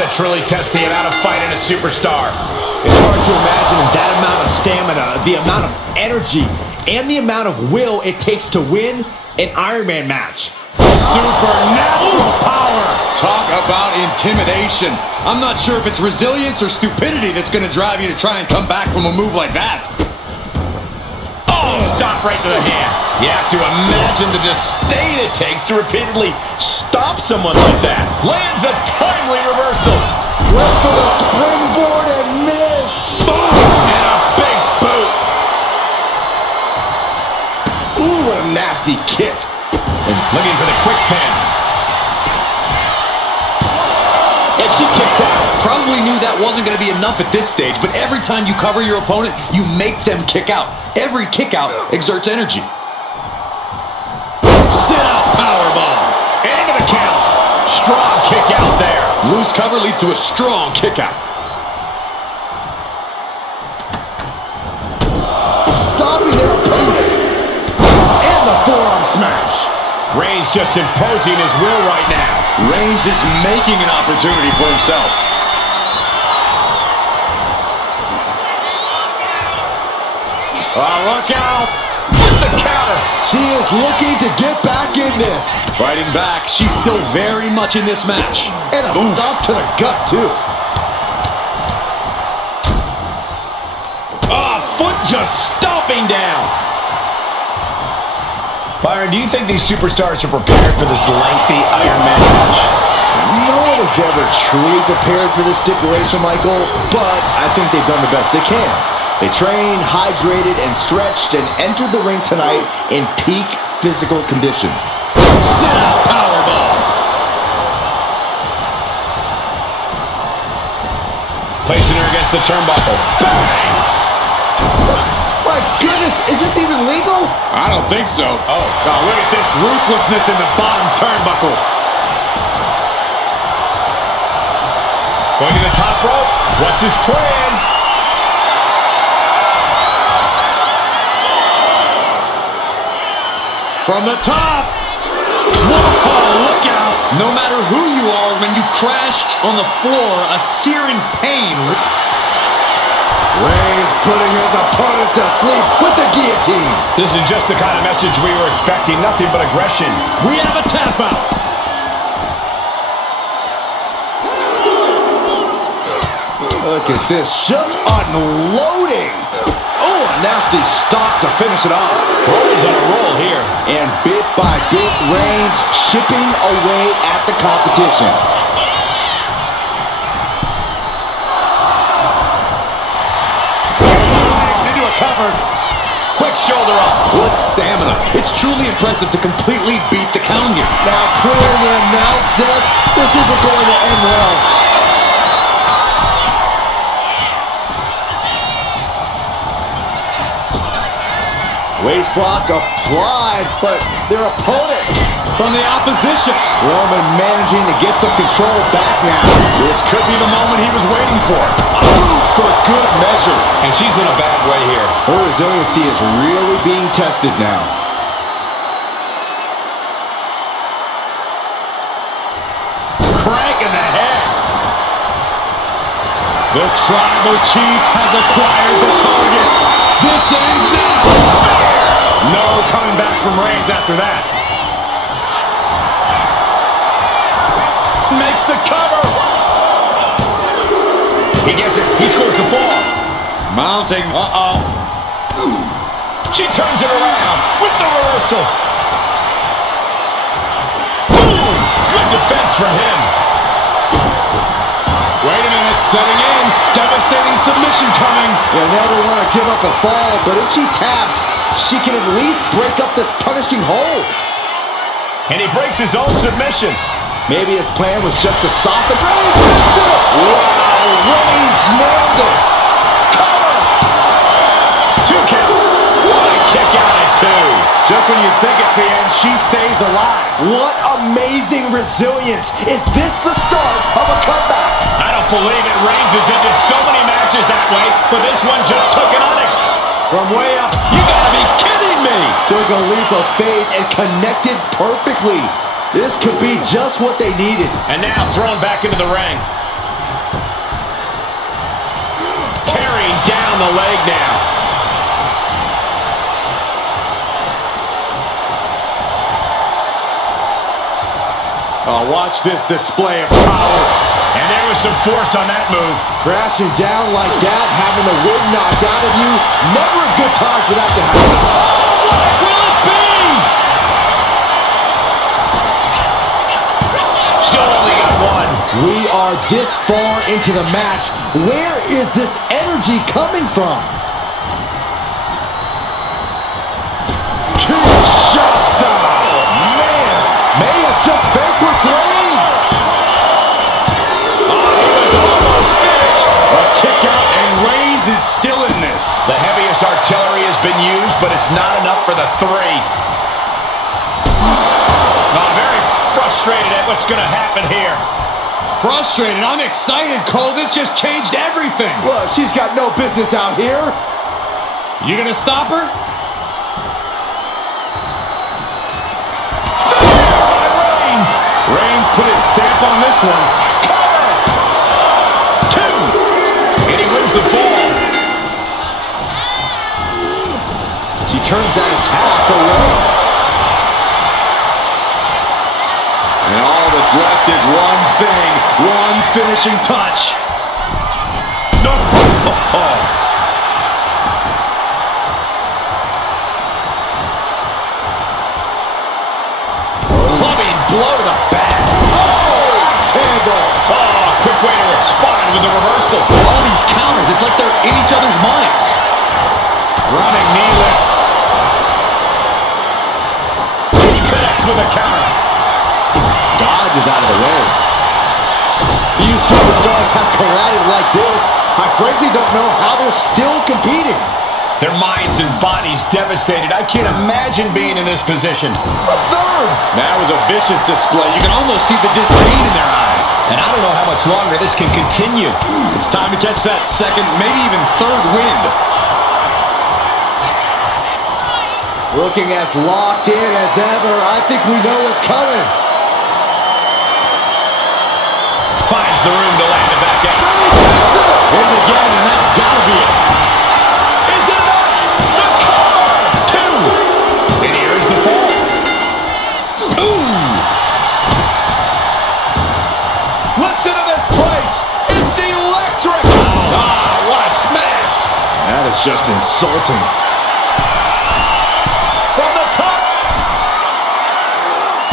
to truly test the amount of fight in a superstar. It's hard to imagine that amount of stamina, the amount of energy, and the amount of will it takes to win an Iron Man match. Supernatural power. Talk about intimidation. I'm not sure if it's resilience or stupidity that's going to drive you to try and come back from a move like that. Oh, stop right to the hand. You have to imagine the disdain it takes to repeatedly stop someone like that. Lands a timely reversal. Went for the springboard and miss. Boom! And a big boot. Ooh, what a nasty kick. And looking for the quick pin. And she kicks out. Probably knew that wasn't going to be enough at this stage, but every time you cover your opponent, you make them kick out. Every kick out exerts energy. Sit-out powerbomb. And into the count. Strong kick out there. Loose cover leads to a strong kick out. Stopping their opponent. And the forearm smash. Reigns just imposing his will right now. Reigns is making an opportunity for himself. Oh, look out. With the counter. She is looking to get back in this. Fighting back, she's still very much in this match. And a stop to the gut, too. Oh, foot just stomping down. Byron, do you think these superstars are prepared for this lengthy Iron Man match? No one has ever truly prepared for this stipulation, Michael, but I think they've done the best they can. They trained, hydrated, and stretched, and entered the ring tonight in peak physical condition. Sit-out powerbomb. Placing her against the turnbuckle. Bang! My goodness, is this even legal? I don't think so. Oh, look at this ruthlessness in the bottom turnbuckle. Going to the top rope. What's his plan? From the top. Whoa, look out. No matter who you are, when you crash on the floor, a searing pain. Reigns putting his opponent to sleep with the guillotine. This is just the kind of message we were expecting. Nothing but aggression. We have a tap out. Look at this, just unloading. Oh, a nasty stop to finish it off. Rollins on a roll here. And bit by bit, Reigns chipping away at the competition. Into a cover. Quick shoulder up. What stamina. It's truly impressive to completely beat the count here. Now clearing the announce desk, this isn't going to end well. Waistlock applied, but their opponent From the opposition. Roman managing to get some control back now. This could be the moment he was waiting for. For good measure. And she's in a bad way here. Her resiliency is really being tested now. Crank in the head. The tribal chief has acquired the target. This ends now. No coming back from Reigns after that. Makes the cover. He gets it. He scores the fall. Mounting. She turns it around with the reversal. Boom! Good defense from him. Wait a minute, setting in. Devastating submission coming. You never want to give up a fall, but if she taps, she can at least break up this punishing hold. And he breaks his own submission. Maybe his plan was just to soften Reigns. That's it. Wow, Reigns nailed it. Cover. 2 count. What a kick out at 2. Just when you think it's the end, she stays alive. What amazing resilience. Is this the start of a comeback? I don't believe it. Reigns has ended so many matches that way, but this one just took it on it. From way up. You gotta be kidding me. Took a leap of faith and connected perfectly. This could be just what they needed. And now thrown back into the ring. the leg now. Oh, watch this display of power. And there was some force on that move. Crashing down like that, having the wind knocked out of you, never a good time for that to happen. Oh, what will it be? Still only got one. We are this far into the match. Where is this energy coming from? Kinshasa! Man, may have just vanquished Reigns. He was almost finished. A kick out, and Reigns is still in this. The heaviest artillery has been used, but it's not enough for the three. I'm very frustrated at what's going to happen here. Frustrated. I'm excited, Cole. This just changed everything. Well, she's got no business out here. You gonna stop her? Reigns put his stamp on this one. Two. And he wins the fall. She turns that attack away. And all that's left is one thing, one finishing touch. No. Clubbing blow to the back. Handle. Oh, quick way to respond with the reversal. All these counters, it's like they're in each other's minds. Running knee lift. He connects with a counter. Dodge is out of the way. Few superstars have collided like this. I frankly don't know how they're still competing. Their minds and bodies devastated. I can't imagine being in this position. A third. That was a vicious display. You can almost see the disdain in their eyes. And I don't know how much longer this can continue. It's time to catch that second, maybe even third wind. Looking as locked in as ever. I think we know what's coming. Finds the room to land it back out. Hit it again, and that's got to be it. Is it enough? The cover! Two! And here's the fall. Ooh! Listen to this place! It's electric! Ah, what a smash! That is just insulting. From the top!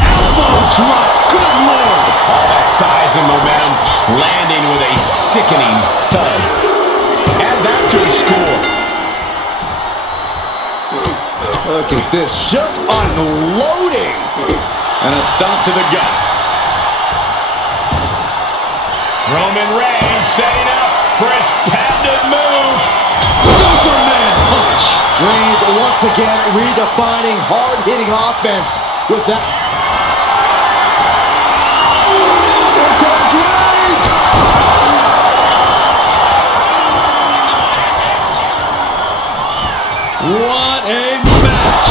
Elbow drop, good lord. All that size and momentum, landing with a sickening thud. Add that to the score. Look at this, just unloading. And a stomp to the gut. Roman Reigns setting up for his patented move. Superman punch. Reigns once again redefining hard-hitting offense with that. Here comes Reigns! What a match.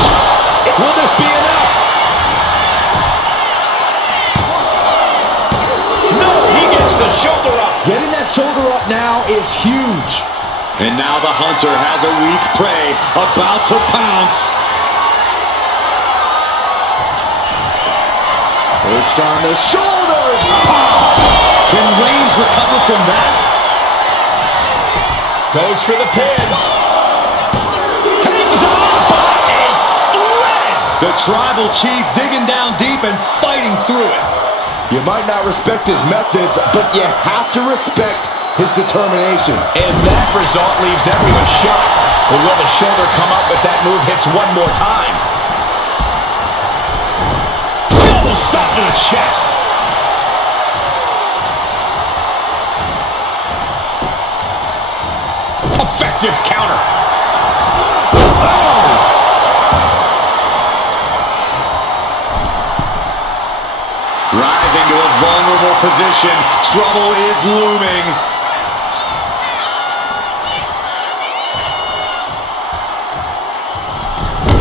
Will this be enough? No, he gets the shoulder up. Getting that shoulder up now is huge. And now the hunter has a weak prey about to pounce. Perched on the shoulders. Can Reigns recover from that? Goes for the pin. Hangs on by a thread. The tribal chief digging down deep and fighting through it. You might not respect his methods, but you have to respect his determination. And that result leaves everyone shocked. But will the shoulder come up if that move hits one more time? Double stop to the chest. Effective counter. Oh! Rising to a vulnerable position. Trouble is looming.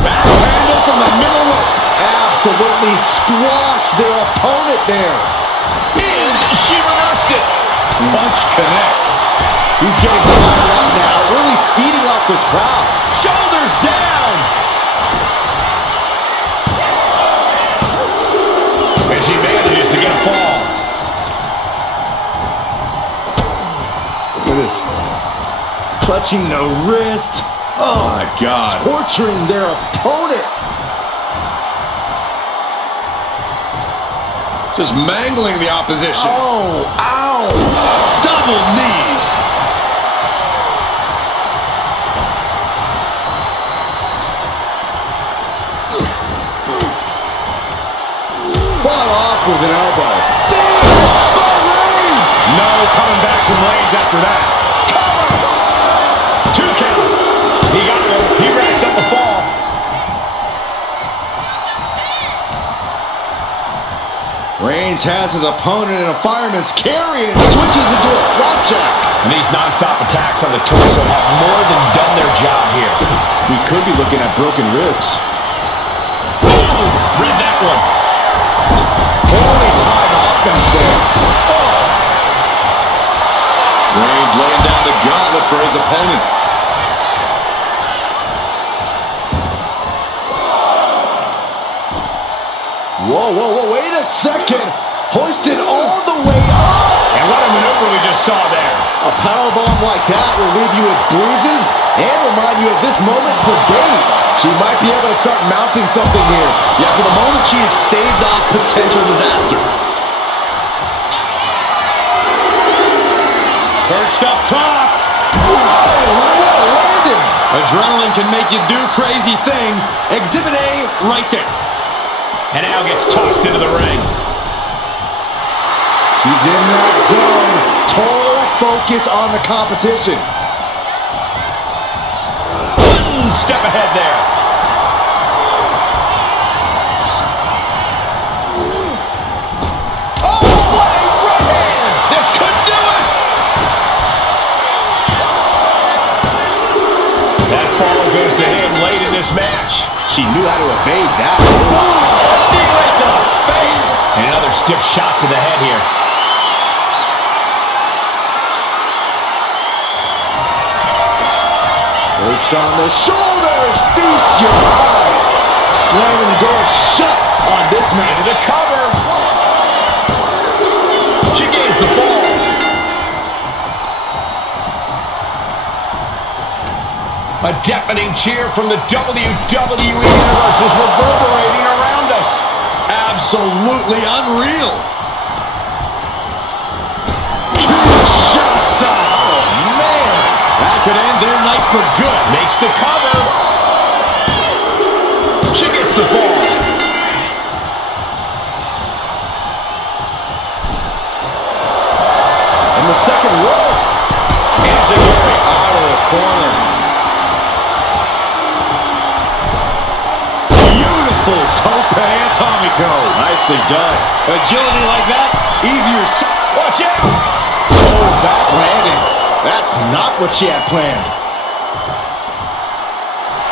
Back handle from the middle rope. Absolutely squashed their opponent there. And she reversed it. Punch connects. He's getting fired up now, really feeding this crowd. Shoulders down. And she manages to get a fall. Look at this. Clutching the wrist. Oh, my God. Torturing their opponent. Just mangling the opposition. Oh, ow. Double knees. Fought off with an elbow. No coming back from Reigns after that. Cover. 2 count. He got one. He racks up a fall. Reigns has his opponent in a fireman's carry and switches into a flapjack. And these non-stop attacks on the torso have more than done their job here. We could be looking at broken ribs. Read that one. Holy time offense there. Oh. Reigns laying down the gauntlet for his opponent. Whoa, whoa, whoa, wait a second. Hoisted all the way up. And what a maneuver we just saw there. A powerbomb like that will leave you with bruises and remind you of this moment for days. She might be able to start mounting something here. Yeah, for the moment, she has staved off potential disaster. Perched up top. Whoa, what a landing. Adrenaline can make you do crazy things. Exhibit A right there. And now gets tossed into the ring. She's in that zone. Total focus on the competition. One step ahead there. Oh, what a right hand! This could do it! That fall goes to him late in this match. She knew how to evade that. Knee right to the face. And another stiff shot to the head here. Perched on the shoulders. Feast your eyes. Slamming the door shut on this man. Into the cover. She gains the fall. A deafening cheer from the WWE Universe is reverberating around us. Absolutely unreal. Kinshasa. Oh, man. That could end their night for good. Makes the cover. She gets the fall. In the second row. Enziguri out of the corner. Beautiful tope atomico. Nicely done. Agility like that, easier. Watch out. Oh, back landing. That's not what she had planned.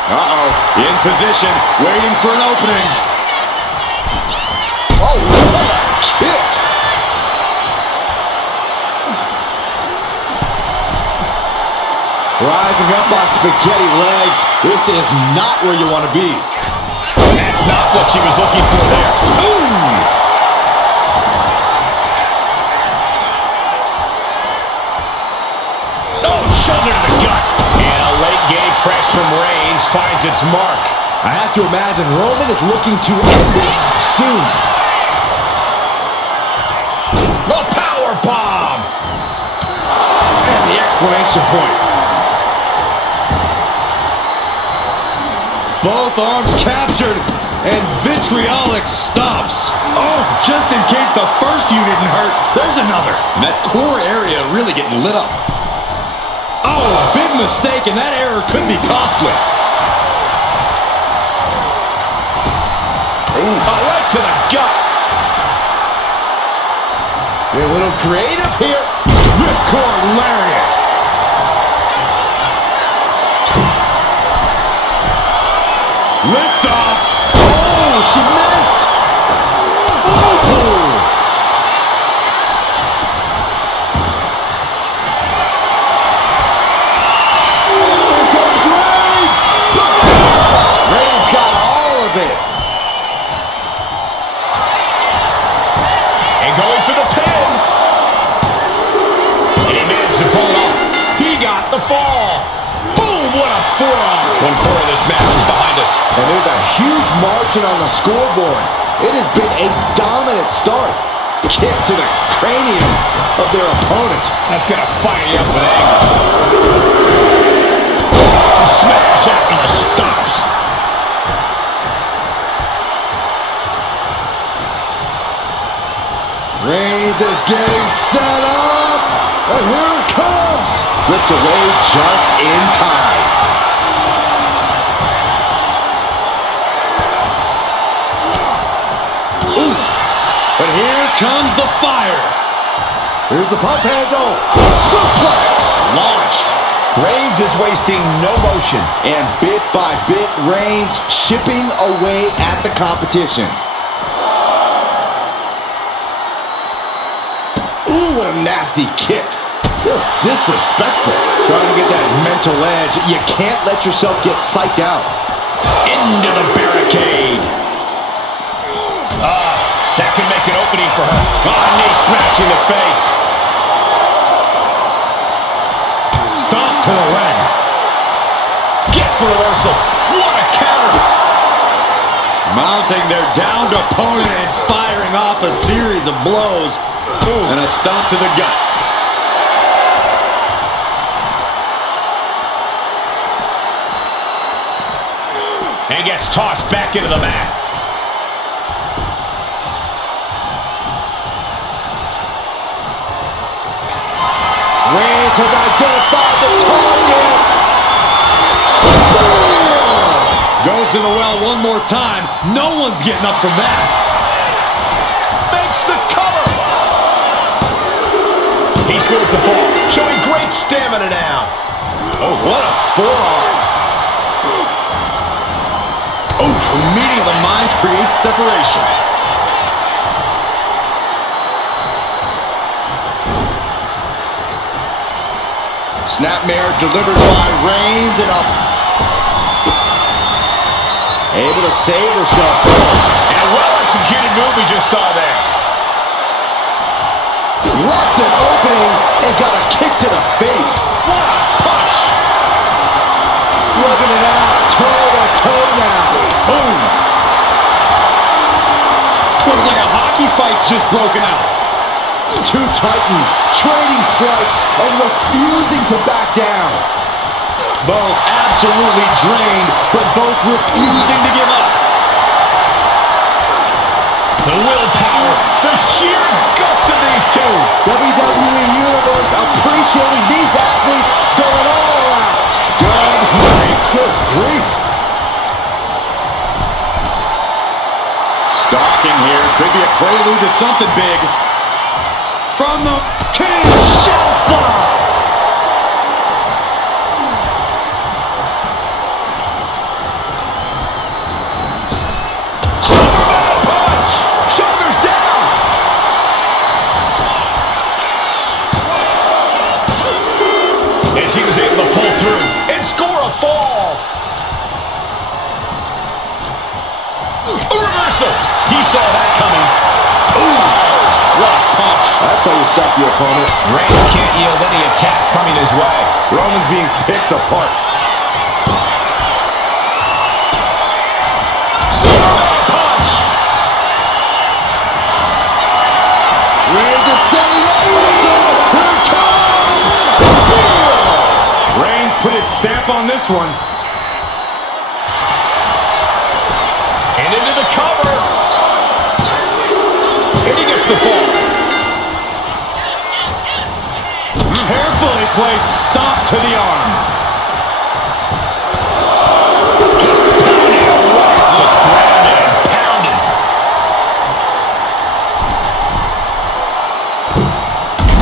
Uh-oh. In position, waiting for an opening. Oh, what a kick. Rising up on spaghetti legs. This is not where you want to be. That's not what she was looking for there. Ooh! Oh, shoulder to the gut. And a late game press from Reigns finds its mark. I have to imagine Roman is looking to end this soon. The power bomb. And the exclamation point. Both arms captured, and vitriolic stops. Oh, just in case the first few didn't hurt, there's another. And that core area really getting lit up. Oh, big mistake, and that error could be costly. Ooh. Oh, right to the gut. Be a little creative here. Ripcord lariat. Lift off. Oh, she missed. Ooh. Here comes the fall. Boom, what a forearm. One quarter of this match is behind us. And there's a huge margin on the scoreboard. It has been a dominant start. Kicks to the cranium of their opponent. That's going to fire you up with anger. Smash out and the stops. Reigns is getting set up. And here it comes. Slips away just in time. Oof. But here comes the fire. Here's the pump handle. Suplex. Launched. Reigns is wasting no motion. And bit by bit, Reigns chipping away at the competition. Ooh, what a nasty kick. Just disrespectful. Trying to get that mental edge. You can't let yourself get psyched out. Into the barricade. That can make an opening for her. Knee smashing the face. Stomp to the leg. Gets the reversal. What a counter. Mounting their downed opponent and firing off a series of blows. Ooh. And a stomp to the gut. And gets tossed back into the mat. Reigns has identified the target. Goes to the well one more time. No one's getting up from that. Makes the cover. He scores the fall, showing great stamina now. Oh, what a forearm. Oof, meeting of the minds creates separation. Snapmare delivered by Reigns and able to save herself. And a well-executed move we just saw there. Left an opening and got a kick to the face. What a punch. Slugging it out, toe-to-toe now. Boom. Looks like a hockey fight's just broken out. Two titans trading strikes and refusing to back down. Both absolutely drained, but both refusing to give up. The willpower, the sheer guts of these two. WWE Universe appreciating these athletes going all out. Good night. Good grief. Stalking here could be a prelude to something big. From the Kinshasa. Superman punch. Shoulders down. And she was able to pull through and score a fall. A reversal. He saw that coming. Ooh. What a punch. That's how you stop your opponent. Reigns can't yield any attack coming his way. Roman's being picked apart. Superman punch. Reigns is setting up. Here it comes. Spear. Reigns put his stamp on this one. And into the cover. And he gets the fall. Carefully placed stomp to the arm. Just pounding away. Just grounded and pounded.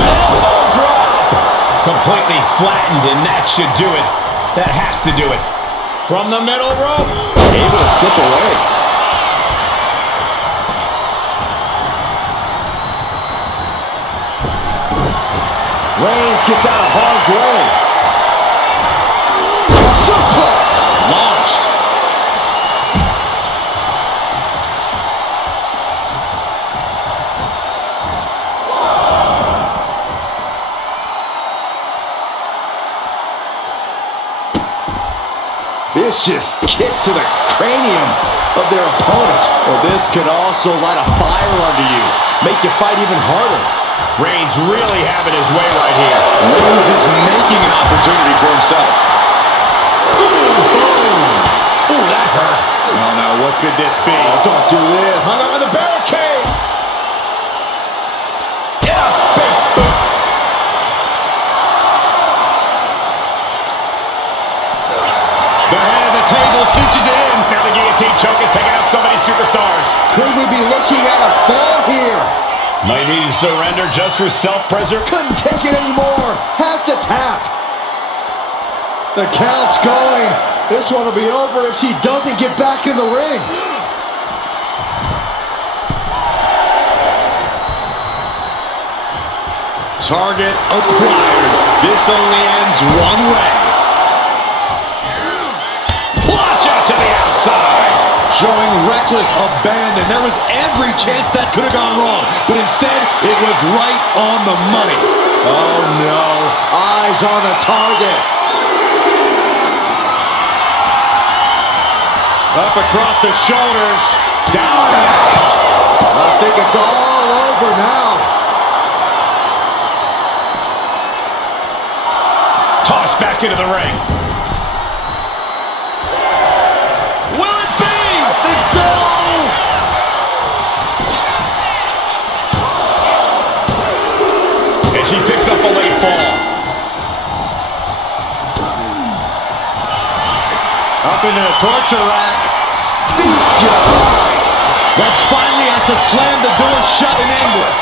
Elbow drop. Completely flattened, and that should do it. That has to do it. From the middle rope. Able to slip away. Reigns gets out of harm's way. Suplex. Launched. Vicious kicks to the cranium of their opponent. Well, this could also light a fire under you, make you fight even harder. Reigns really having his way right here. Reigns is making an opportunity for himself. Ooh, that hurt. Oh, no, what could this be? Oh, don't do this. Hung up in the barricade. Yeah, big boot. The head of the table cinches it in. Now the guillotine choke is taking out so many superstars. Could we be looking at a fall here? Might need to surrender just for self-preservation. Couldn't take it anymore. Has to tap. The count's going. This one will be over if she doesn't get back in the ring. Target acquired. This only ends one way. Watch out to the outside. Showing reckless abandon. There was every chance that could have gone wrong, but instead, it was right on the money. Oh no, eyes on the target. Up across the shoulders. Down and out. I think it's all over now. Tossed back into the ring. Will it be? I think so. And she picks up a late fall. Up into the torture rack. Feast your eyes. That finally has to slam the door shut and endless.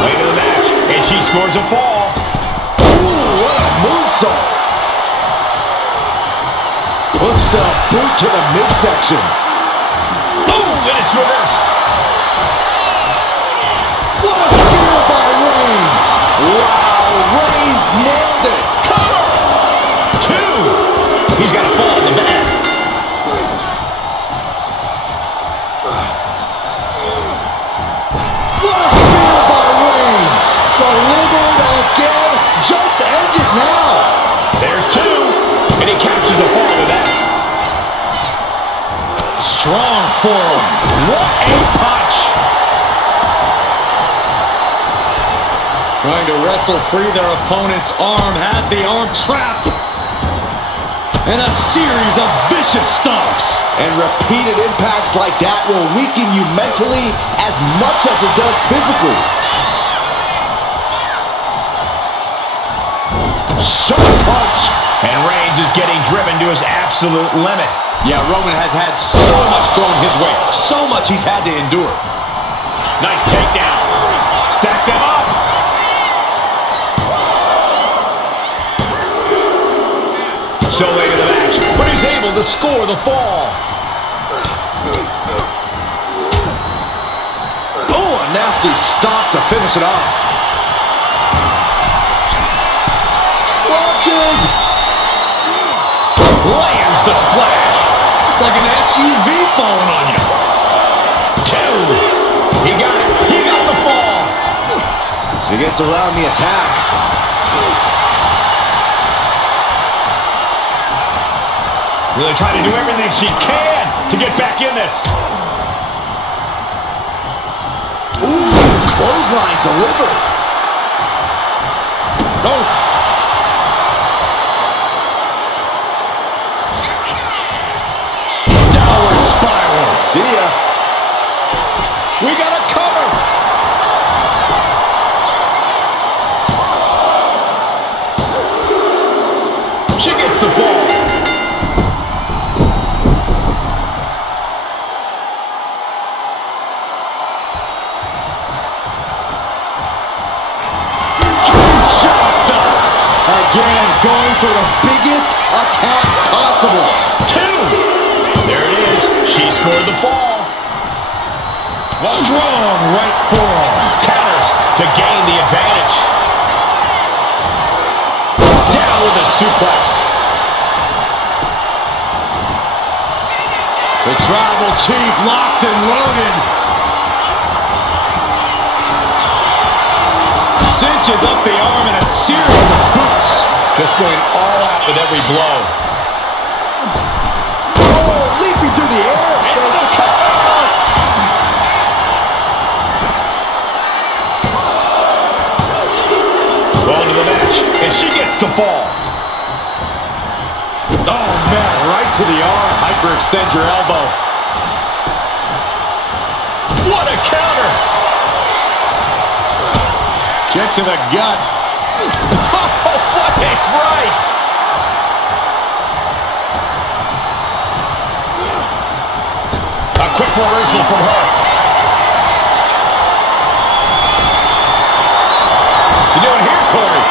Late in the match, and she scores a fall. Ooh, what a moonsault. Puts the boot to the midsection. Boom, and it's reversed. What a spear by Reigns. Wow, Reigns nailed it. Cover. Two. He's got a fall in the back. What a spear by Reigns. Delivered again. Just end it now. There's two, and he captures a fall to that. Strong forearm. What a punch. Trying to wrestle free their opponent's arm. Has the arm trapped. And a series of vicious stomps. And repeated impacts like that will weaken you mentally as much as it does physically. Sharp punch. And Reigns is getting driven to his absolute limit. Yeah, Roman has had so much thrown his way. So much he's had to endure. Nice takedown. Stack them up. So late in the match, but he's able to score the fall. Oh, a nasty stop to finish it off. Watching. Lands the splash. It's like an SUV falling on you. Two. He got it. He got the fall. She gets around the attack. Really trying to do everything she can to get back in this. Ooh, clothesline delivered. Oh. Downward spiral. See ya. We got a cover. She gets the fall. Again, going for the biggest attack possible. Two. There it is. She scored the fall. Strong right forearm. Counters to gain the advantage. Down with a suplex. The Tribal Chief locked and loaded. Cinches up the arm in a series of boots. Just going all out with every blow. Oh, leaping through the air. There's the cover. Going to the match, and she gets the fall. Oh, man, right to the arm. Hyperextend your elbow. What a counter! Kick to the gut. What a right! A quick reversal from her. You doing here, Corey?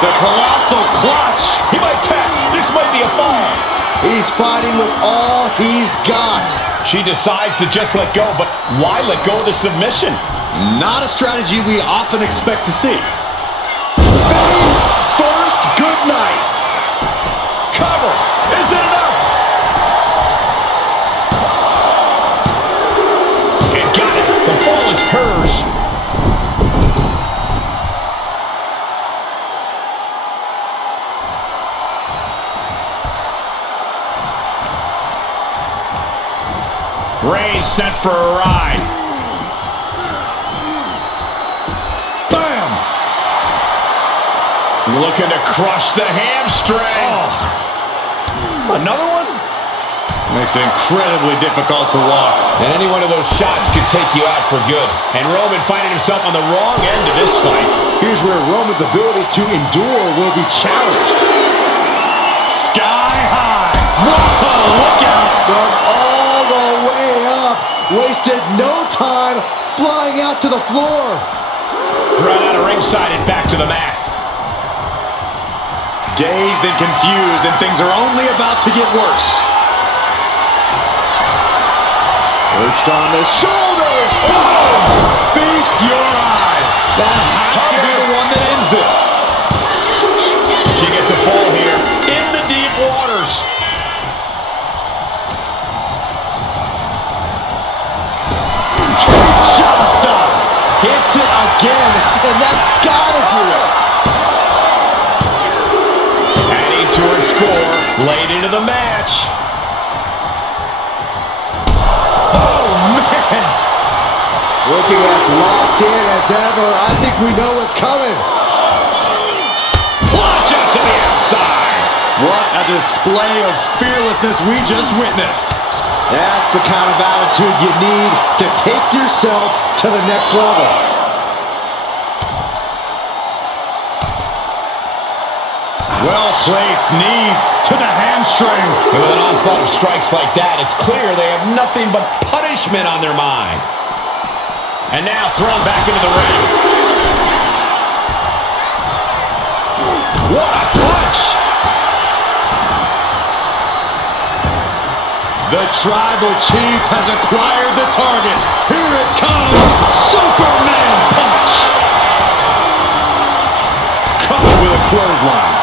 The colossal clutch. He might tap. This might be a fall. He's fighting with all he's got. She decides to just let go, but why let go of the submission? Not a strategy we often expect to see. Face first, good night. Cover. Is it enough? And got it. The fall is hers. Reigns sent for a ride. Bam! Looking to crush the hamstring. Oh. Another one? Makes it incredibly difficult to walk. And any one of those shots could take you out for good. And Roman finding himself on the wrong end of this fight. Here's where Roman's ability to endure will be challenged. Sky high. Whoa, look out. From all the way up. Wasted no time flying out to the floor. Brought out of ringside and back to the mat. Dazed and confused, and things are only about to get worse. Perched on the shoulders. Oh! Feast your eyes. That has to be the one that ends this. She gets a fall here in the deep waters. Kinshasa hits it again, and that's gotta do it. Adding to her score, late into the match. Looking as locked in as ever. I think we know what's coming. Launch out to the outside. What a display of fearlessness we just witnessed. That's the kind of attitude you need to take yourself to the next level. Well-placed knees to the hamstring. And with an onslaught of strikes like that, it's clear they have nothing but punishment on their mind. And now thrown back into the ring. What a punch! The tribal chief has acquired the target. Here it comes. Superman punch. Caught with a clothesline.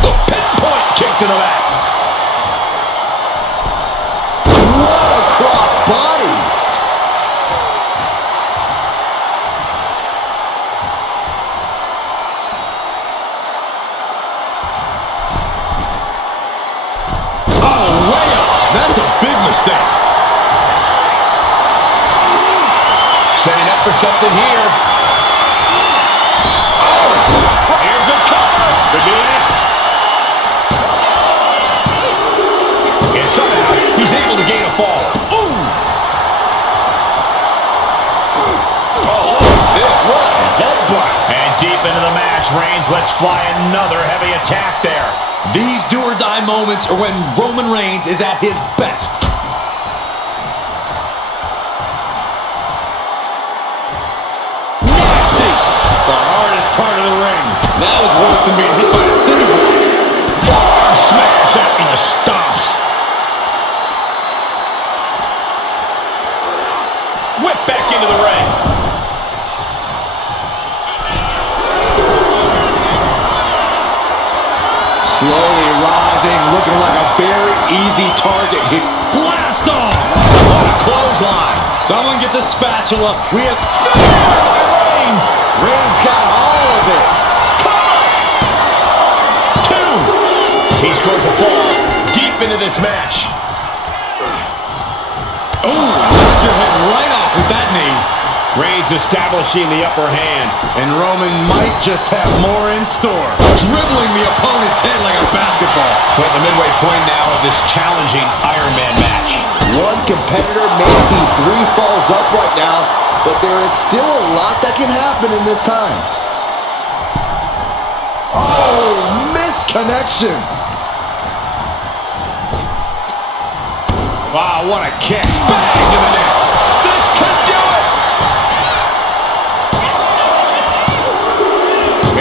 The pinpoint kick to the back. What a cross body. Oh, way off. That's a big mistake. Setting up for something here. Oh, here's a cover. Could be it. And somehow he's able to gain a fall. Ooh. Oh, look at this. What a headbutt. And deep into the match, Reigns lets fly another heavy attack there. These do-or-die moments are when Roman Reigns is at his best. Nasty! The hardest part of the ring. That was worse than being hit by a cinder block. Arm smash after the stomps. Whip back into the ring. Slowly rising, looking like a very easy target. Blast off! What a clothesline. Someone get the spatula. We have... Reigns. Reigns got all He scores a fall deep into this match. Oh, knock your head right off with that knee. Reigns establishing the upper hand. And Roman might just have more in store. Dribbling the opponent's head like a basketball. We're at the midway point now of this challenging Iron Man match. One competitor may be 3 falls up right now, but there is still a lot that can happen in this time. Oh, missed connection. Wow, what a kick. Bang to the neck. This could do it.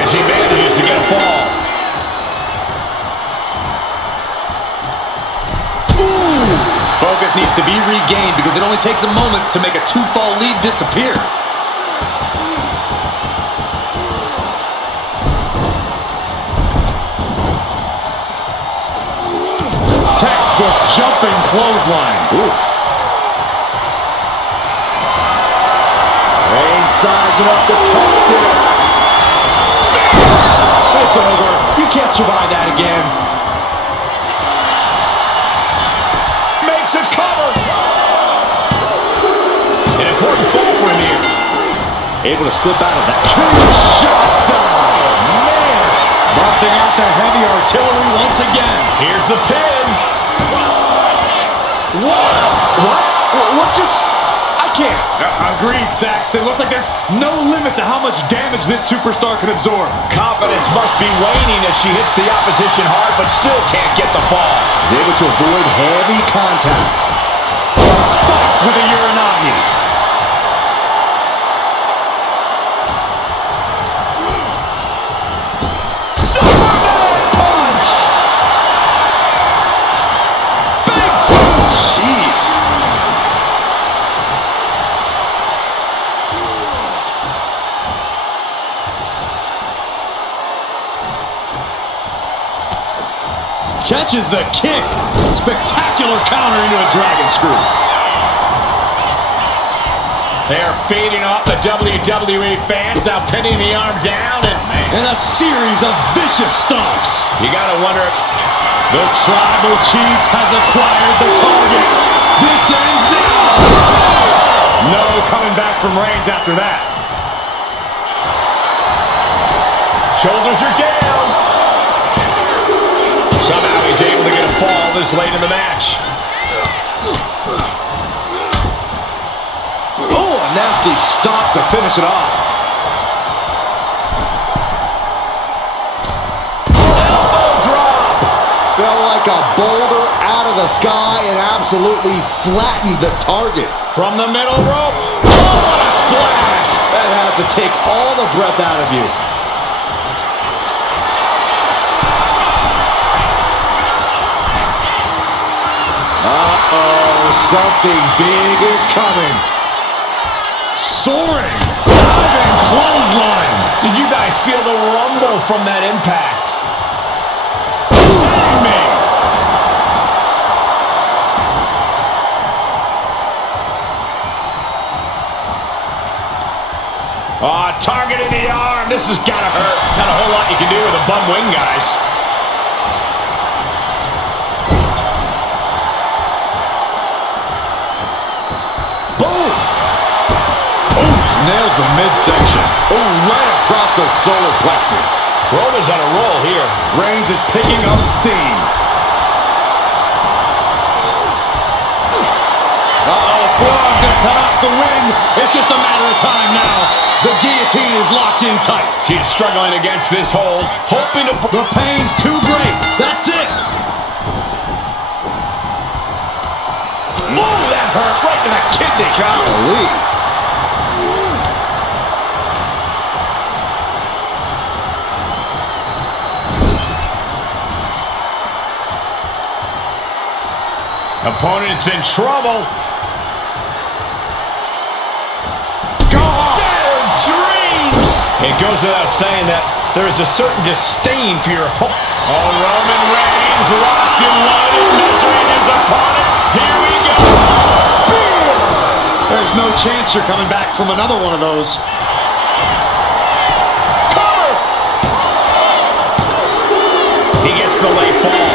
As he manages to get a fall. Ooh. Focus needs to be regained because it only takes a moment to make a 2-fall lead disappear. Textbook jumping clothesline. Oof. Reigns sizing up the target. It's over. You can't survive that again. Makes a cover. An important fall for him here. Able to slip out of that. Kinshasa! Man! Busting out the heavy artillery once again. Here's the pin. What just... I can't. Agreed, Saxton. Looks like there's no limit to how much damage this superstar can absorb. Confidence must be waning as she hits the opposition hard, but still can't get the fall. Is able to avoid heavy contact. Spiked with a Uranagi. Superman punch! Big boot! Jeez. Catches the kick. Spectacular counter into a dragon screw. They're feeding off the WWE fans, now pinning the arm down, And a series of vicious stomps. you gotta wonder if The tribal chief has acquired the target. This ends now. No coming back from Reigns after that. shoulders are down. Somehow he's able to get a fall this late in the match. Oh, a nasty stop to finish it off. Elbow drop. Fell like a boulder out of the sky and absolutely flattened the target. From the middle rope. Oh, what a splash. That has to take all the breath out of you. Uh-oh, something big is coming. Soaring, diving clothesline. Did you guys feel the rumble from that impact? Bang me. Target in the arm. This has got to hurt. Not a whole lot you can do with a bum wing, guys. Boom! Oh, nails the midsection. Oh, right across the solar plexus. Roman's on a roll here. Reigns is picking up steam. Uh-oh, forearm gonna cut off the win. It's just a matter of time now. The guillotine is locked in tight. She's struggling against this hold, hoping to... The pain's too great. That's it. Ooh, that hurt right to the kidney. Golly. Opponent's in trouble. It goes without saying that there is a certain disdain for your opponent. Oh, Roman Reigns locked and loaded, measuring his opponent. Here we go. Spear! There's no chance you're coming back from another one of those. Cover! He gets the leg fall.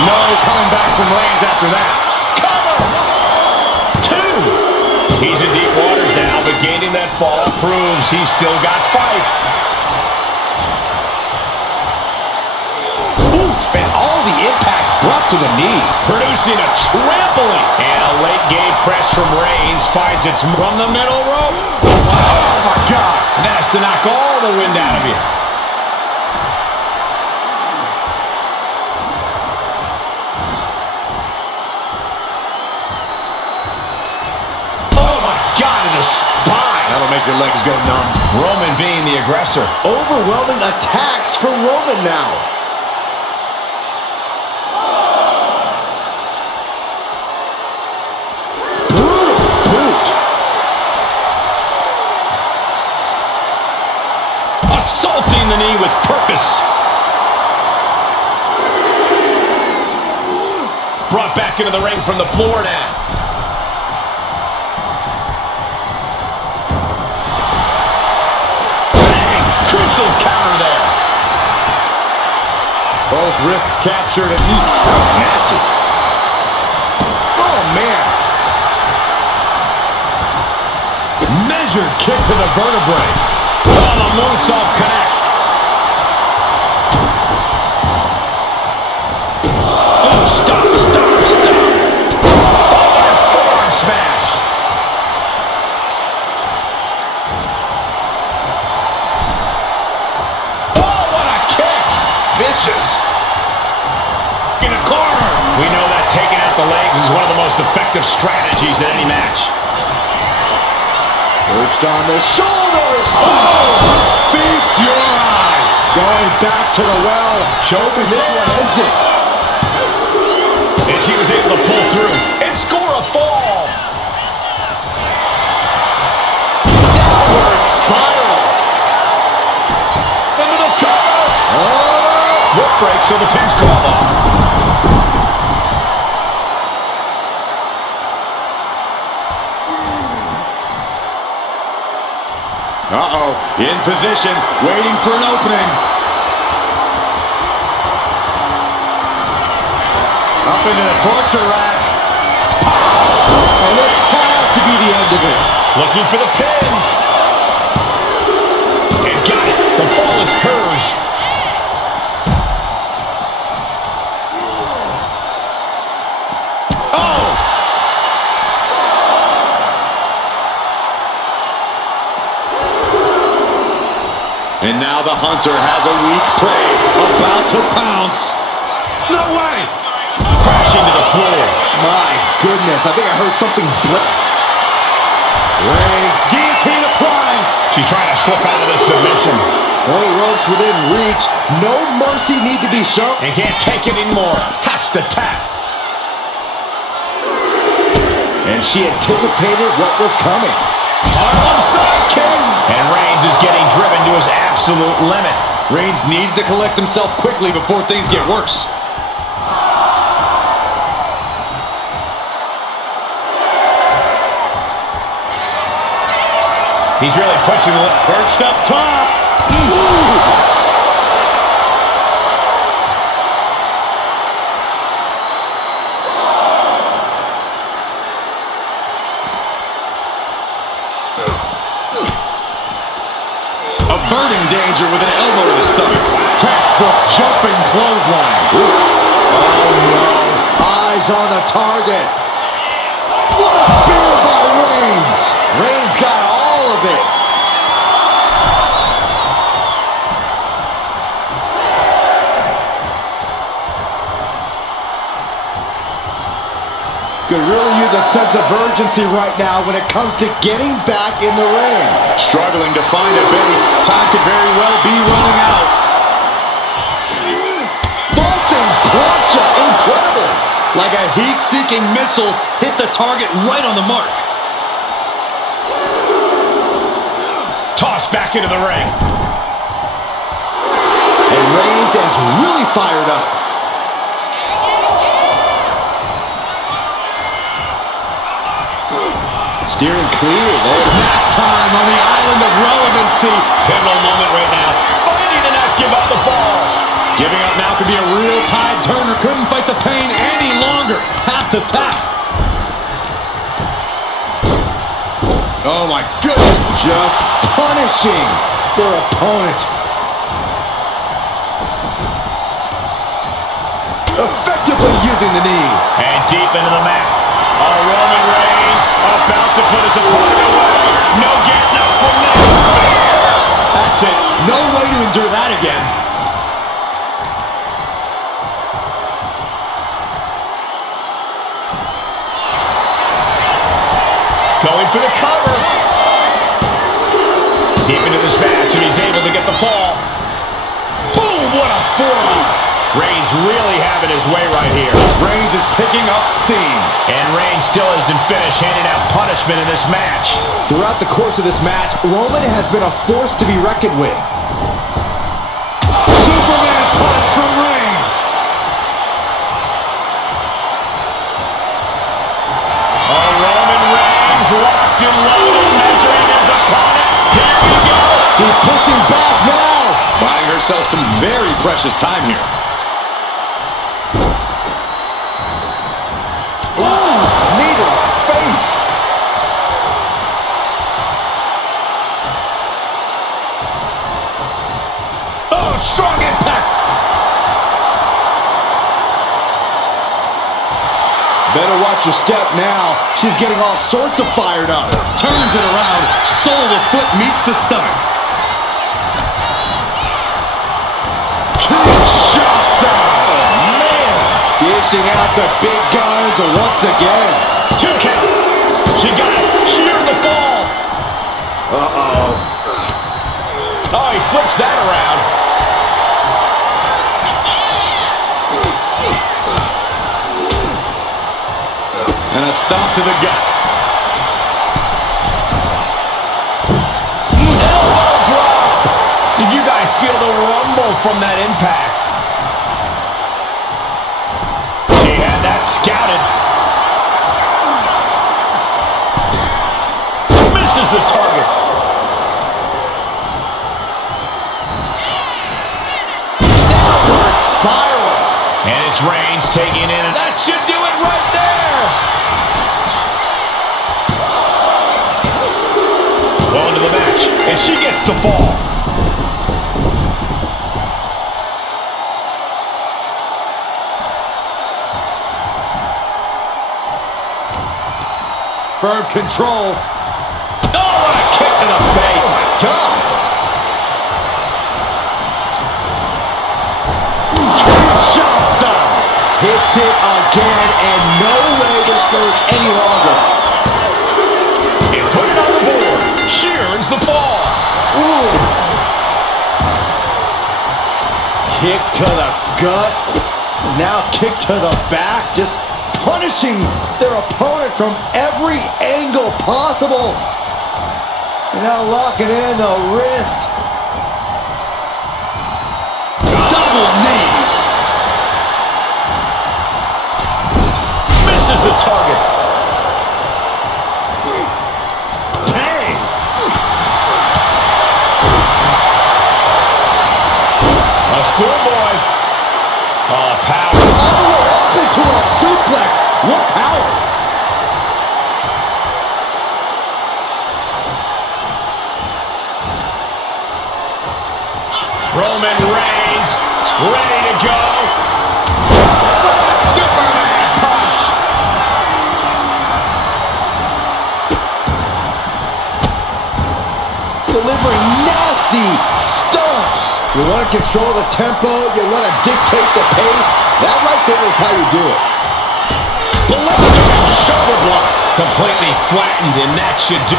No coming back from Reigns after that. Cover! 2. He's in deep waters now, but gaining that fall proves he's still got fight. Oof, and all the impact brought to the knee. Producing a trampling. And a late game press from Reigns finds its from the middle rope. Oh, my God. That has to knock all the wind out of you. Oh, my God, in the spine. That'll make your legs go numb. Roman being the aggressor. Overwhelming attacks from Roman now. Assaulting the knee with purpose. Brought back into the ring from the floor now. Bang! Crucial counter there. Both wrists captured, and that was nasty. Oh, man. Measured kick to the vertebrae. Oh, the moonsault connects. Oh, stop. Oh, what a forearm smash. Oh, what a kick. Vicious. In a corner. We know that taking out the legs is one of the most effective strategies in any match. Perched on the shoulders. Oh! Feast your eyes. Going back to the well. Hoping this one ends it. And she was able to pull through and score a fall. Downward spiral. Into the cover. Oh! Rope break, so the pin's called off. Uh-oh, in position, waiting for an opening. Up into the torture rack. And this has to be the end of it. Looking for the pin. And got it. The fall is hers. Oh! And now the Hunter has a weak prey about to pounce. No way! Crashing to the floor. My goodness, I think I heard something break. Reigns, guillotine applied. She's trying to slip out of this submission. Hey, ropes within reach. No mercy need to be shown. And can't take it anymore. Has to tap. And she anticipated what was coming. Harlem sidekick. And Reigns is getting driven to his absolute limit. Reigns needs to collect himself quickly before things get worse. He's really pushing the perched up top. Averting danger with an elbow to the stomach. Textbook jumping clothesline. Oh no. Eyes on the target. What a spear by Reigns. Reigns got all of it. Could really use a sense of urgency right now when it comes to getting back in the ring. Struggling to find a base. Time could very well be running out. Vaulting plancha, incredible. Like a heat-seeking missile, hit the target right on the mark. Tossed back into the ring. And Reigns is really fired up. steering clear there. Nap time on the island of relevancy. Pivotal moment right now. Fighting to not give up the fall. Giving up now could be a real tide turner. Couldn't fight the pain any longer. Has to tap. Oh my goodness. Just punishing their opponent. Effectively using the knee. And deep into the mat. Roman Reigns about to put his opponent away. No getting up from this. That's it. No way to endure that again. Going for the cover. Deep into this match, and he's able to get the fall. Boom! What a forearm. Reigns really having his way right here. Reigns is picking up steam. And Reigns still isn't finished handing out punishment in this match. Throughout the course of this match, Roman has been a force to be reckoned with. Superman punch from Reigns. Roman Reigns locked and loaded, measuring his opponent. Here we go. She's pushing back now. Buying herself some very precious time here. Knee to the face. Oh, strong impact. Better watch your step now. She's getting all sorts of fired up. Turns it around. Sole of the foot meets the stomach. Kinshasa! Man! Dishing out the big guns once again. 2 count. She got it. Sheared the fall. Uh-oh. Oh, he flips that around. And a stomp to the gut. Elbow drop. Did you guys feel the rumble from that impact? She had that scouted. Misses the target. Downward spiral. And it's Reigns taking in, and that should do it right there. Well into the match, and she gets the fall. Firm control. Oh, what a kick to the face. Oh, my God. Kinshasa hits it again, and no way this goes any longer. And put it on the board. She earns the fall. Ooh. Kick to the gut. Now kick to the back. Just punishing their opponent from every angle possible. And now locking in the wrist. Double knees. Misses the target. Bang! A schoolboy. Oh, power. All the way up into a suplex. What power! Roman Reigns ready to go. Superman punch. Delivering nasty stomps. You want to control the tempo. You want to dictate the pace. That right there is how you do it. Blistering shoulder block. Completely flattened, and that should do.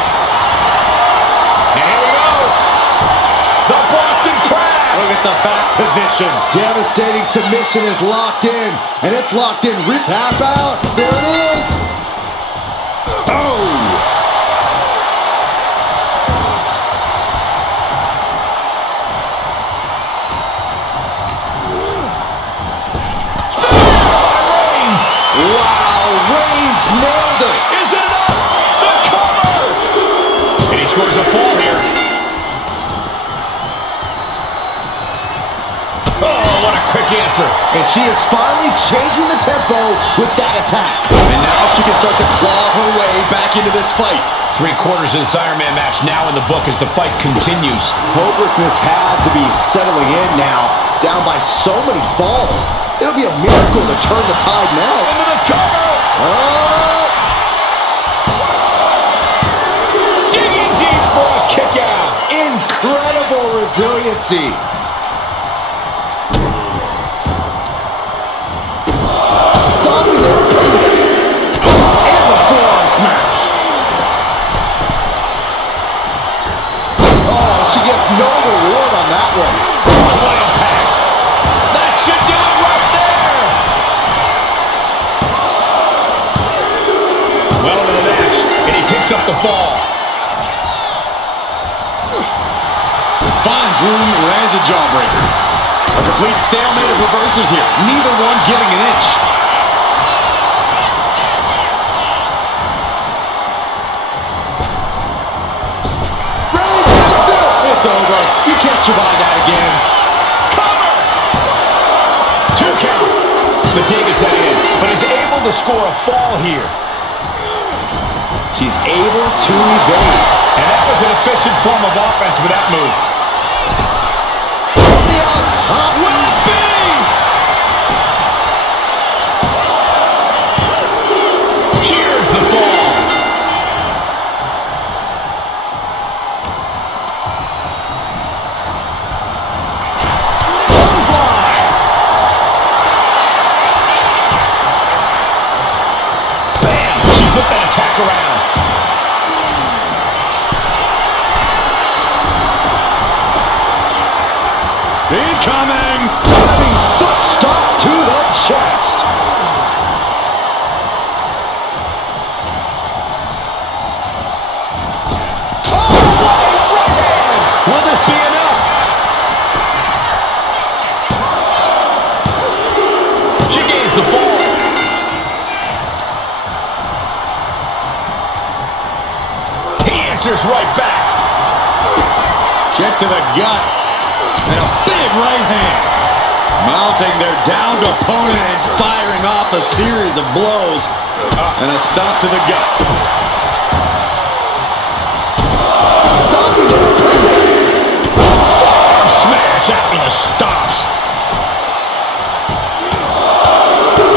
And here we go. The Boston Crab. Look at the back position. Devastating submission is locked in. And it's locked in. Rip half out. There it is. Oh! Reigns. Wow. Reigns nailed it. Is it enough? The cover. answer. And she is finally changing the tempo with that attack. And now she can start to claw her way back into this fight. 3/4 of this Iron Man match now in the book as the fight continues. Hopelessness has to be settling in now, down by so many falls. It'll be a miracle to turn the tide now. Into the cover! Digging deep for a kick out. Incredible resiliency. Stopping their opponent. And the forearm smash. Oh, she gets no reward on that one. Oh, what impact! That should do it right there! Well into the match, and he picks up the fall. Finds room, lands a jawbreaker. A complete stalemate of reversals here. Neither one giving an inch. Reigns hits it. It's over. You can't survive that again. Cover! 2 count. Fatigue's heading in, but he's able to score a fall here. She's able to evade. And that was an efficient form of offense with that move. From the outside. Will it be? Cheers the fall. Clothesline. Bam! She flipped that attack around. Incoming! Diving foot stomp to the chest. Oh, what a right hand! Will this be enough? She gains the fall. He answers right back. Kick to the gut. And a big right hand. Mounting their downed opponent and firing off a series of blows. And a stop to the gut. Stopping their opponent. Arm smash after the stops.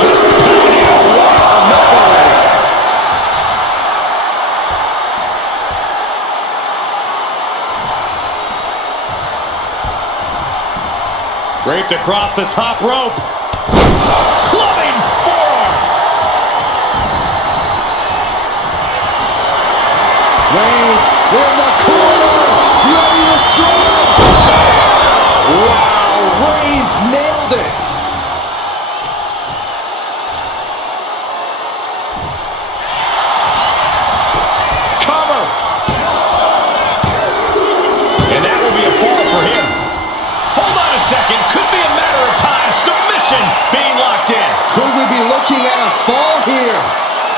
Just pounding away. Enough already. Draped across the top rope. Clubbing forearm. Reigns in the corner. Ready to strike. Wow, Reigns nailed it. Cover. And that will be a fall for him. Hold on a second. Could be a matter of time. Submission being locked in. Could we be looking at a fall here?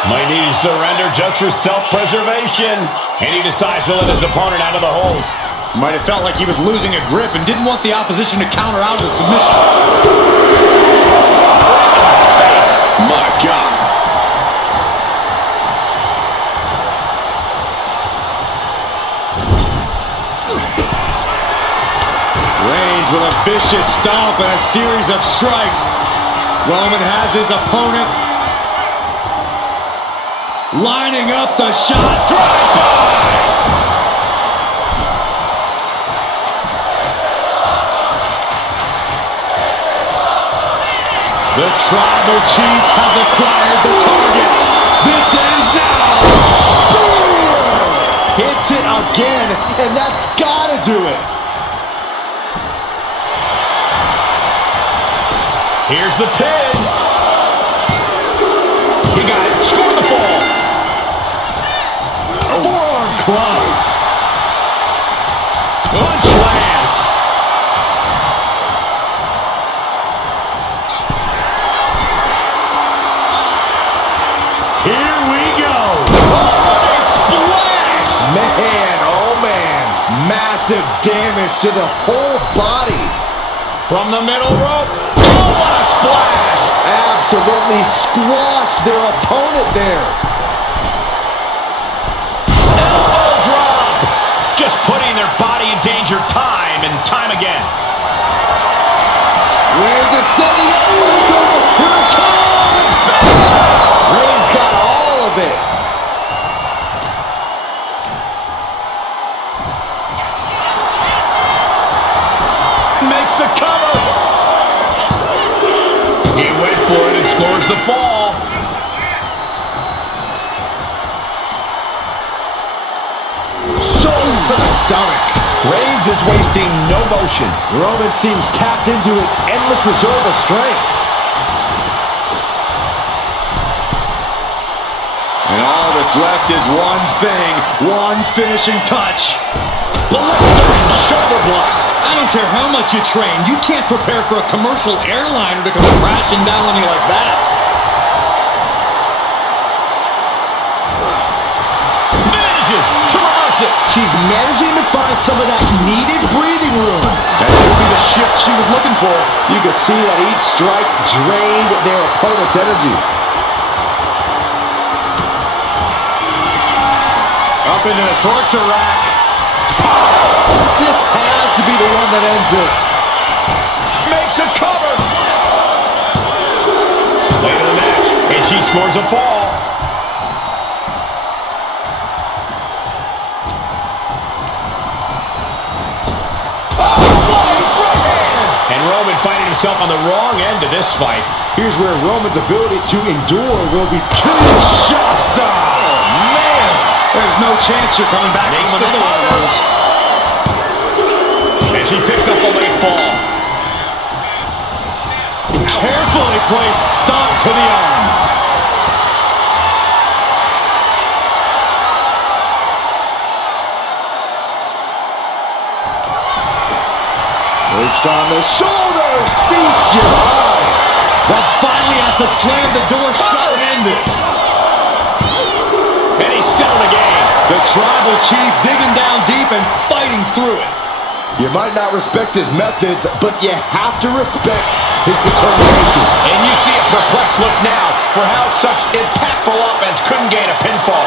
Might need to surrender just for self-preservation. And he decides to let his opponent out of the hold. Might have felt like he was losing a grip and didn't want the opposition to counter out of the submission. Face. My God. Reigns with a vicious stomp and a series of strikes. Roman has his opponent lining up the shot. Drive-by! The tribal chief has acquired the target. This ends now. Spear! Hits it again, and that's gotta do it. Here's the pin. He got it. Score the fall. Forearm club. Punch lands. Here we go. Oh, a splash. Man, oh man. Massive damage to the whole body. From the middle rope. Oh, what a splash! Absolutely squashed their opponent there. Elbow drop! Just putting their body in danger time and time again. Reigns is setting up. Here it comes! Reigns got all of it. Makes the cover. He went for it and scores the fall. Shoulder to the stomach. Reigns is wasting no motion. Roman seems tapped into his endless reserve of strength. And all that's left is one thing, one finishing touch. Blistering shoulder block. I don't care how much you train, you can't prepare for a commercial airliner to come crashing down on you like that. Manages to reverse it. She's managing to find some of that needed breathing room. That could be the shift she was looking for. You could see that each strike drained their opponent's energy. Up into the torture rack. This has to be the one that ends this. Makes a cover. Late in the match, and she scores a fall. Oh, what a right hand! And Roman finding himself on the wrong end of this fight. Here's where Roman's ability to endure will be Kinshasa. Oh, man! There's no chance you're coming back Makes from the another one of cover. those. And she picks up the late fall. Carefully placed stomp to the arm. Perched on the shoulders. Feast your eyes. That finally has to slam the door shut and end this. And he's still in the game. The tribal chief digging down deep and fighting through it. You might not respect his methods, but you have to respect his determination. And you see a perplexed look now for how such impactful offense couldn't gain a pinfall.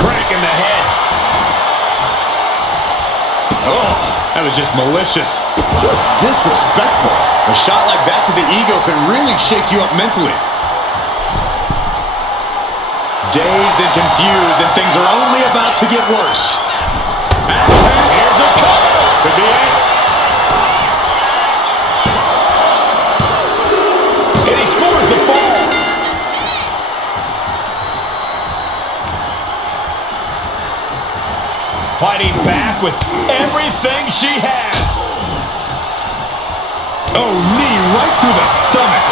Crack in the head. Oh, that was just malicious. Just disrespectful. A shot like that to the ego could really shake you up mentally. Dazed and confused, and things are only about to get worse. Here's a cover. Could be it. And he scores the fall. Fighting back with everything she has. Oh, knee right through the stomach.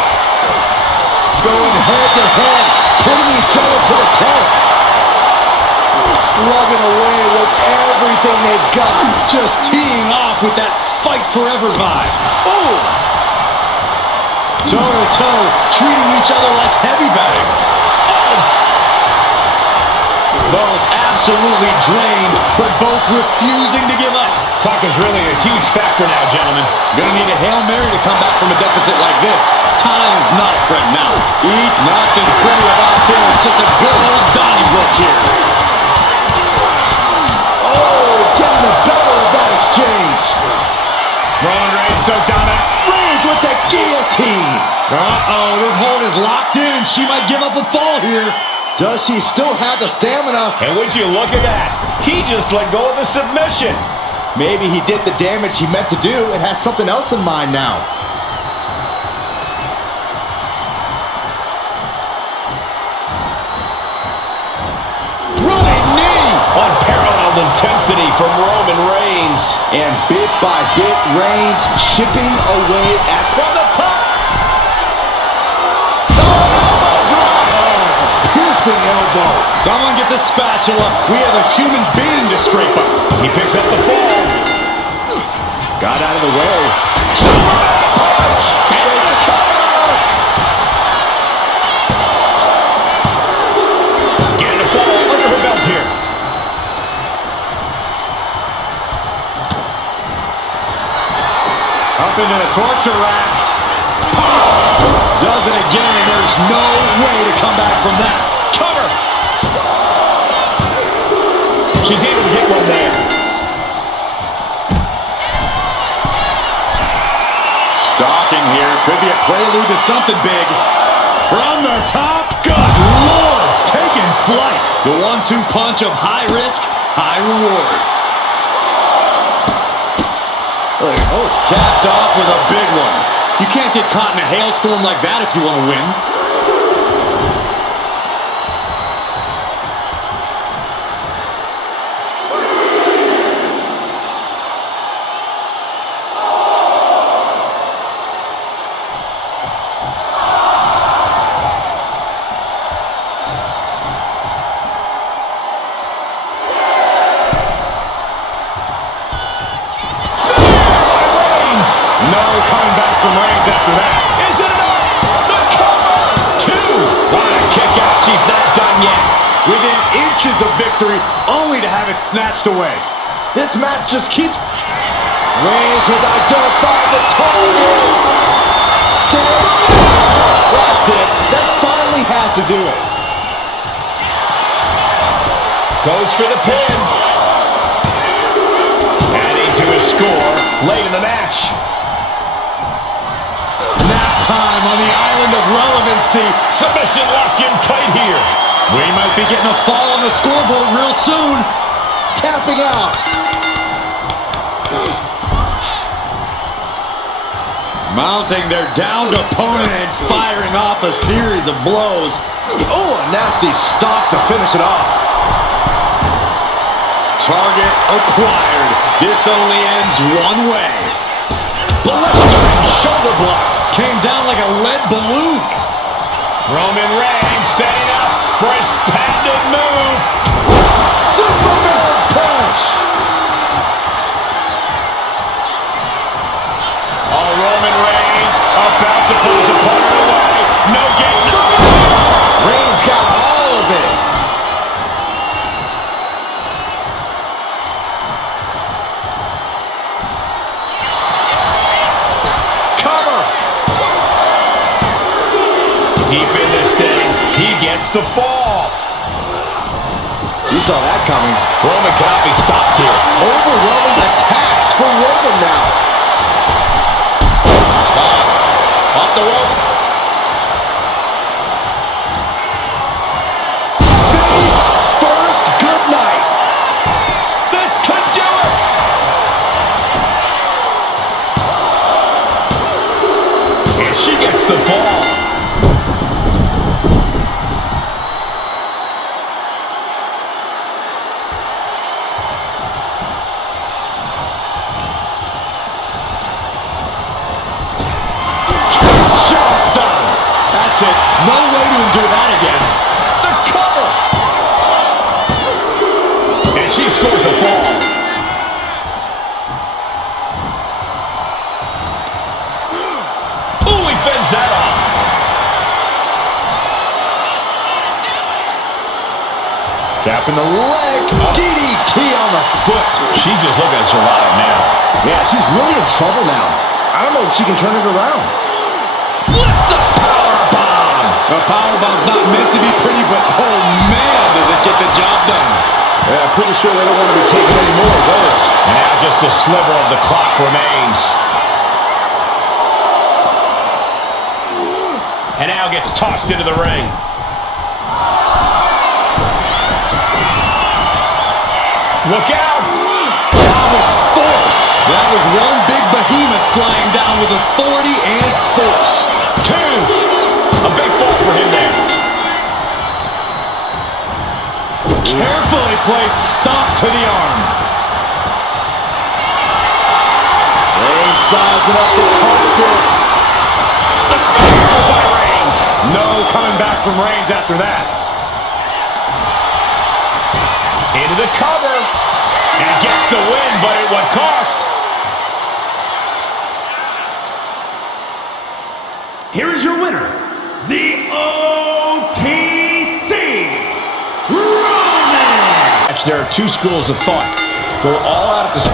Going head to head, putting each other to the test. Slugging away with everything they've got. Just teeing off with that fight forever vibe. Oh! Toe to toe, treating each other like heavy bags. Both absolutely drained, but both refusing to give up. Clock is really a huge factor now, gentlemen. Gonna need a Hail Mary to come back from a deficit like this. Time is not a friend now. Eat nothing pretty about this. Just a good old Donnybrook here. Oh, getting the better of that exchange. Roman Reigns so dominant. Reigns with the guillotine. Uh-oh, this hold is locked in, and she might give up a fall here. Does she still have the stamina? And would you look at that? He just let go of the submission. Maybe he did the damage he meant to do and has something else in mind now. Running knee. Unparalleled intensity from Roman Reigns. And bit by bit, Reigns chipping away at From the top. elbow. Someone get the spatula. We have a human being to scrape up. He picks up the fall. Got out of the way. Superman punch. And the cover. Getting a fall under her belt here. Up into the torture rack. Does it again, and there's no way to come back from that. Cover. She's able to get one there. Stalking here. Could be a prelude to something big. From the top. Good Lord. Taking flight. The 1-2 punch of high risk, high reward. Oh, capped off with a big one. You can't get caught in a hailstorm like that if you want to win. No coming back from Reigns after that. Is it enough? The cover! 2. What a kick out. She's not done yet. Within inches of victory, only to have it snatched away. This match just keeps... Reigns has identified the target. That's it. That finally has to do it. Goes for the pin. Adding to his score late in the match. Nap time on the island of relevancy. Submission locked in tight here. We might be getting a fall on the scoreboard real soon. Tapping out. Mounting their downed opponent and firing off a series of blows. Oh, a nasty stop to finish it off. Target acquired. This only ends one way. Blistering shoulder block. Came down like a lead balloon. Roman Reigns setting up for his patented move. Superman punch. Oh, Roman Reigns about to pull his opponent away. No getting up. Reigns got all of it. Cover. Deep in this thing, he gets the fall. You saw that coming. Roman cannot be stopped here. Overwhelming attacks for Roman now. Off the rope. Face first, good night. This could do it. And she gets the fall. That's it. No way to endure that again. The cover. And she scores a fall. Ooh, he fends that off. Tapping the leg. DDT on the foot. She's just looking to survive now. Yeah, she's really in trouble now. I don't know if she can turn it around. Lift the power bomb. A powerbomb's not meant to be pretty, but oh man, does it get the job done. Yeah, I'm pretty sure they don't want to be taking any more of those. And now just a sliver of the clock remains. And now gets tossed into the ring. Look out! Down with force. That was one big behemoth flying down with authority and force. 2. A big fall for him there. Carefully placed stop to the arm. Reigns sizing up the target. The spear by Reigns. No coming back from Reigns after that. Into the cover. And gets the win, but at what cost? Here is your winner, the OTC Roman. There are 2 schools of thought. Go all out at the